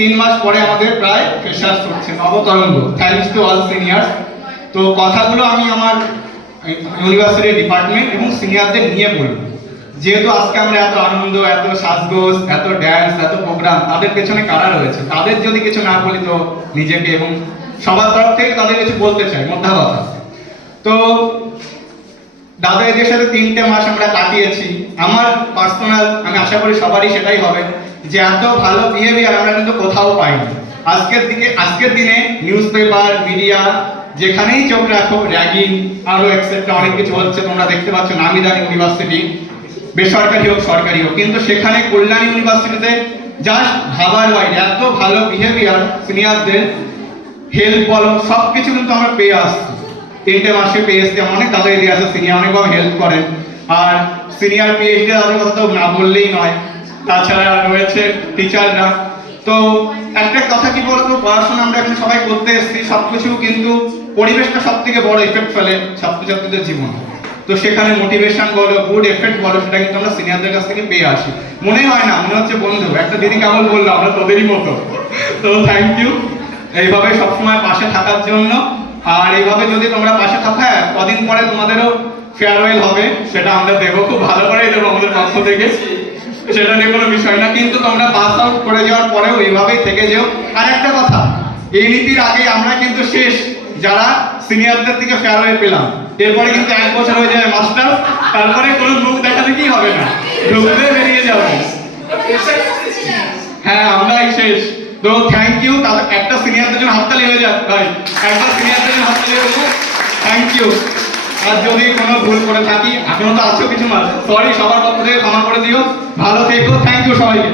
3 মাস পরে আমাদের প্রায় ফ্রেশার্স হচ্ছে নবতরঙ্গ, থ্যাঙ্কস টু অল সিনিয়র্স। তো কথাগুলো আমি আমার ইউনিভার্সিটি ডিপার্টমেন্ট এবং সিনিয়রদের নিয়ে বলবো, যেহেতু আজকে আমরা এত আনন্দ, এত সাজগোজ, এত ড্যান্স, এত প্রোগ্রাম, তাদের পেছনে কারা রয়েছে, তাদের যদি কিছু না বলি তো নিজেকে এবং সবার তরফ থেকে তাদের কিছু বলতে চাই মোদ্দা কথা। তো দাদা এদের সাথে 3টে মাস আমরা কাটিয়েছি। আমার পার্সোনাল, আমি আশা করি সবারই সেটাই হবে, যে এত ভালো বিহেভিয়ার আমরা কিন্তু কোথাও পাইনি। আজকের দিনে নিউজ পেপার, মিডিয়া, যেখানেই চোখ রাখো র্যাগিং আরো এক্সেট্রা অনেক কিছু হচ্ছে, তোমরা দেখতে পাচ্ছ নামি দামি ইউনিভার্সিটি, বেসরকারি হোক সরকারি হোক, কিন্তু সেখানে কল্যাণ ইউনিভার্সিটিতে জাস্ট ভাবার বাইরে এত ভালো বিহেভিয়ার, সিনিয়রদের হেল্প বলো সবকিছু কিন্তু আমরা পেয়ে আসছি। 3টে মাসে পেয়ে এসছি। অনেক দাদা এদিকে আছে সিনিয়র, অনেকভাবে হেল্প করেন। আর সিনিয়র পিএইচডি তাদের কথা তো না বললেই নয়। তাছাড়া রয়েছে টিচাররা। তো একটা কথা কি বলবো, পড়াশোনা আমরা এখানে সবাই করতে এসেছি, সবকিছু কিন্তু পরিবেশটা সব থেকে বড় এফেক্ট ফেলে ছাত্রছাত্রীদের জীবনে। তো সেখানে মোটিভেশন বলো, গুড এফেক্ট বলো, সেটা কিন্তু আমরা সিনিয়রদের কাছ থেকে পেয়ে আসি। মনে হয় না, মনে হচ্ছে বন্ধু। একটা দিদি কেমন বললো, আমরা তোদেরই মতো। তো থ্যাংক ইউ এইভাবে সবসময় পাশে থাকার জন্য। আর এইভাবে যদি তোমরা পাশে থাকো, কদিন পরে তোমাদেরও ফেয়ারওয়েল হবে, সেটা আমরা দেবো, খুব ভালো করেই দেবো আমাদের পক্ষ থেকে, সেটা নিয়ে কোনো বিষয় না। কিন্তু তোমরা পাস আউট করে যাওয়ার পরেও এইভাবেই থেকে যেও। আর একটা কথা, এই নীতির আগে আমরা কিন্তু শেষ যারা সিনিয়রদের থেকে ফেয়ারওয়েল পেলাম, এরপরে কিন্তু 1 বছর হয়ে যাবে মাস্টার, তারপরে কোনো মুখ দেখা দেখি হবে না, ঢুকতে বেরিয়ে যাবে। হ্যাঁ, আমরাই শেষ। তো থ্যাংক ইউ। তাদের একটা সিনিয়রদের জন্য হাততালি হয়ে যাক ভাই, একটা সিনিয়রদের জন্য হাততালি হয়ে যাক। Thank you. আর যদি কোনো ভুল করে থাকি, এখনো তো আছো কিছু মাস, সরি, সবার পক্ষ থেকে ক্ষমা করে দিও। ভালো থেকো। থ্যাংক ইউ সবাইকে।